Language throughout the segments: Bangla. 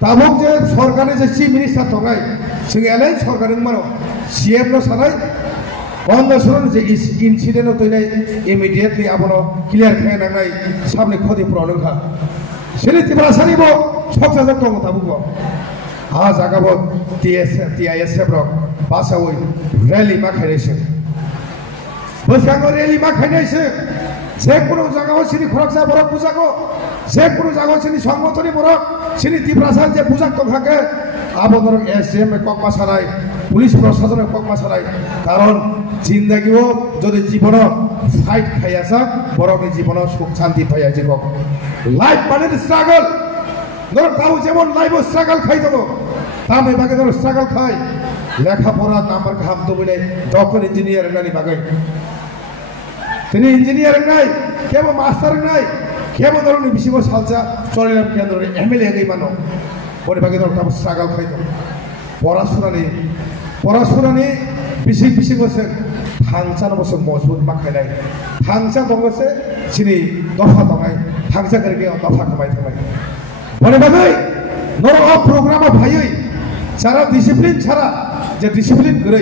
Tabok je sorgane je chief minister tongai sing elai sorgane mano CM no sanai onda suron je incident no toinai immediately abono clear khai nangai samne khodi problem kha sini tibra sani bo choksa jak tong tabuk bo ha jaga bo TIS bro pasa oi rally ma khaise boskango rally ma khaise je kono jaga ho sini khoraksa borok pujako je kono jaga sini সংগঠনে borok sini tibrasan je pujak tong khake abo borok SDM e kok masarai police প্রশাসনের কক মাসালাই কারণ জিন্দাগিও যদি জীবন ফাইট খাই আসা বরং জীবন সুখ শান্তি পাই আছে কক লাইফ মানে স্ট্রাগল ধর তাও যেমন লাইফ স্ট্রাগল খাই দেবো তামে বাগে ধর স্ট্রাগল খাই লেখাপড়া নাম্বার খাম তো বলে ডক্টর ইঞ্জিনিয়ার নানি বাগে তিনি ইঞ্জিনিয়ার নাই কেবল মাস্টার নাই কেবল ধরুন বিশিব সালচা চলিলাম কেন্দ্র এমএলএ গই মানো পরে বাগে ধর তাও স্ট্রাগল খাই দেবো পড়াশোনা নিয়ে বিশিক বসে হাংসানো বসে মজবুত মাখাইনাই হাংসা দংছে চিনি দফা দঙাই হাংসা করে দফা কমাই থাকাই মনে বাগাই নর প্রোগ্রামা ভাইই যারা ডিসিপ্লিন ছাড়া যে ডিসিপ্লিন করে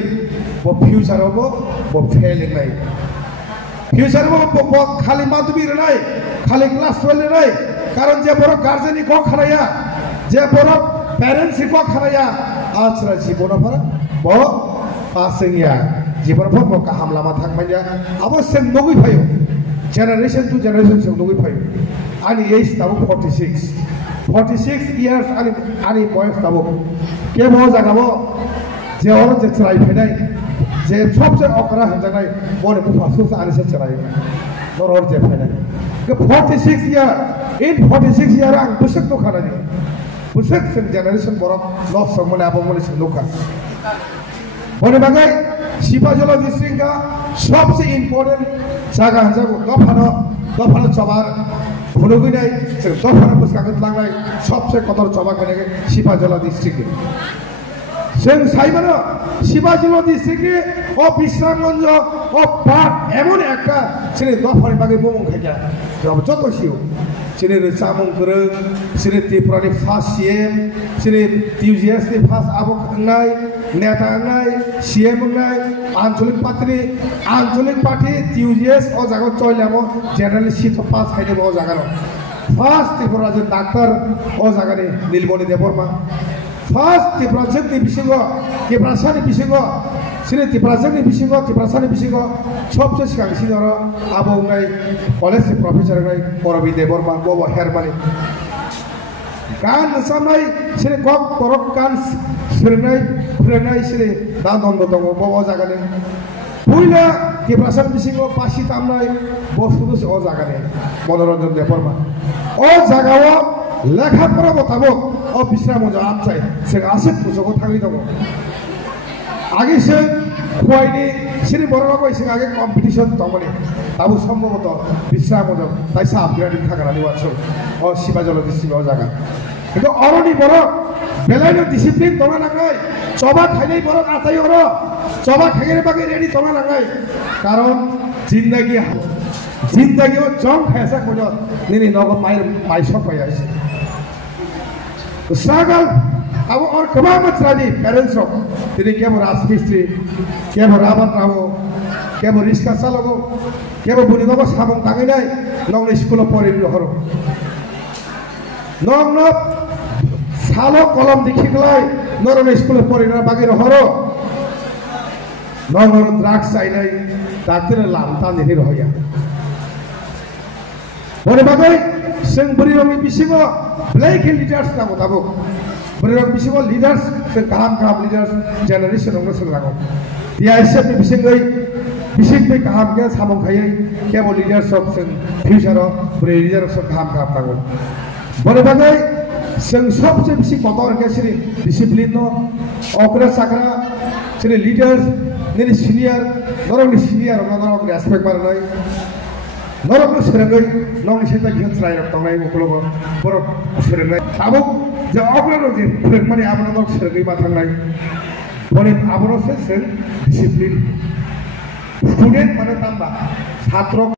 ও ফিউচার হবো ও ফেলিং নাই ফিউচার হবো খালি মাধ্যমিক নাই খালি ক্লাস 12 নাই কারণ যে বড় গার্জেনই ক খারাইয়া যে বড় প্যারেন্টসই ক খারাইয়া আছরা জীবন ভরা ব পাসিংয়া জীবন ভর ব কাহাম লামা থাকমাইয়া অবশ্য নগই ফাইও জেনারেশন টু জেনারেশন সে নগই ফাইও আনি এজ তাবো 46 ইয়ার্স আনি বয়স তাবো কে ব জাগাবো যে ওর যে চলাই ফেনাই যে সবচেয়ে অকরা হজানাই বনে মুফাসুস আনিসে চলাই নরর যে ফেনাই 46 ইয়ার ইন 46 ইয়ার আং বসক তো খানানি busuk sen generation borok loss samone abomone senuka bone bagai Sipajolo district ka सबसे important jaga hanjago dofano chobar phunugui nai dofano buskagot langnai सबसे kotor choba kene Sipajolo district sen saibano Sipajolo district o Bisramganj o Pat emon ekta sini dofano bagai bomong khaja joto siu sini samung kereng sini Tripurani first CM sini TUGS ni first abok ngai neta ngai CM ngai আঞ্চলিক পার্টি TUGS ও জায়গা চইলামো জেনারেল সিট পাস খাইতে ও জায়গা ফার্স্ট ত্রিপুরা যে ডাক্তার ও জায়গানি নীলমণি দেববর্মা ফার্স্ট ত্রিপুরা যে বিসিঙ্গ ত্রিপুরাসানি বিসিঙ্গ sini tiprasani bisingo सबसे सिगां सिनर आबो ngai college professor ngai Korbi Deborma bobo hermani gan samai sini kok korok kan srenai sini dandondo dongo bobo jagane puila tiprasan bisingo pasi tamnai bosudu o jagane Monoranjan Deborma o jagao lekha pora botabo o Bisramganj amchai sing asik pujogo thangi dongo আগে সে খোয়াইনি সিনি বড় সে আগে কম্পিটিশন তমনে তাবু সম্ভবত বিশ্রামগঞ্জ তাই সা আপগ্রেডিং থাকানি ওয়াছ ও Sipajolo ডিস্ট্রিক্ট ও জায়গা কিন্তু অরনি বড় বেলাইনো ডিসিপ্লিন তোমরা লাগাই চবা খাইলেই বড় আতাই ওর চবা খাইলে বাকি রেডি তোমরা লাগাই কারণ জিন্দাগিও জং খাইসা কোন নিনি নগদ মাইসক পাই আইছে স্ট্রাগল अब और कमा मचरानी पेरेंट्स रो तिनी केबो राजमिस्त्री केबो राबार रावो केबो रिक्शा चालको केबो बुनिबाबो सामं थाङैनाय नंनि स्कुलाव फरायनो हरो नंग सालो कलम देखिगलाय नरनि स्कुलाव फरायनो बागै हरो नगर ड्राग्स चाइनाय डाक्टर लामता नि रहया बने बागै जों बरिरंनि बिसिङाव ब्लेक लिडार्स नांगौ दाबो बरिरं बिसिङाव लिडार्स जों गाहाम गाहाम लिडार्स जेनेरेशनावनो सोंनांगौ डिआइएसएफनि बिसिङै बिसिङै गाहाम गैया सामंखायै केवल लिडार्सअफ जों फिउचाराव बोरै लिडार्सअफ गाहाम गाहाम नांगौ बने बागै जों सबसे बेसि कदर के सिरि डिसिप्लिन न अग्रा साग्रा सिरि lidars नेनि senior नरंनि senior Narang respect बारनाय नरंग सोरगै नंनि सेता गिन स्राय रक्तनाय उखलबो बर सोरगै आबो जे अग्रा जे फोरोंमाने आबो नरंग सोरगै मा थांनाय बने आबो से जों डिसिप्लिन स्टुडेन्ट माने ताम्बा छात्र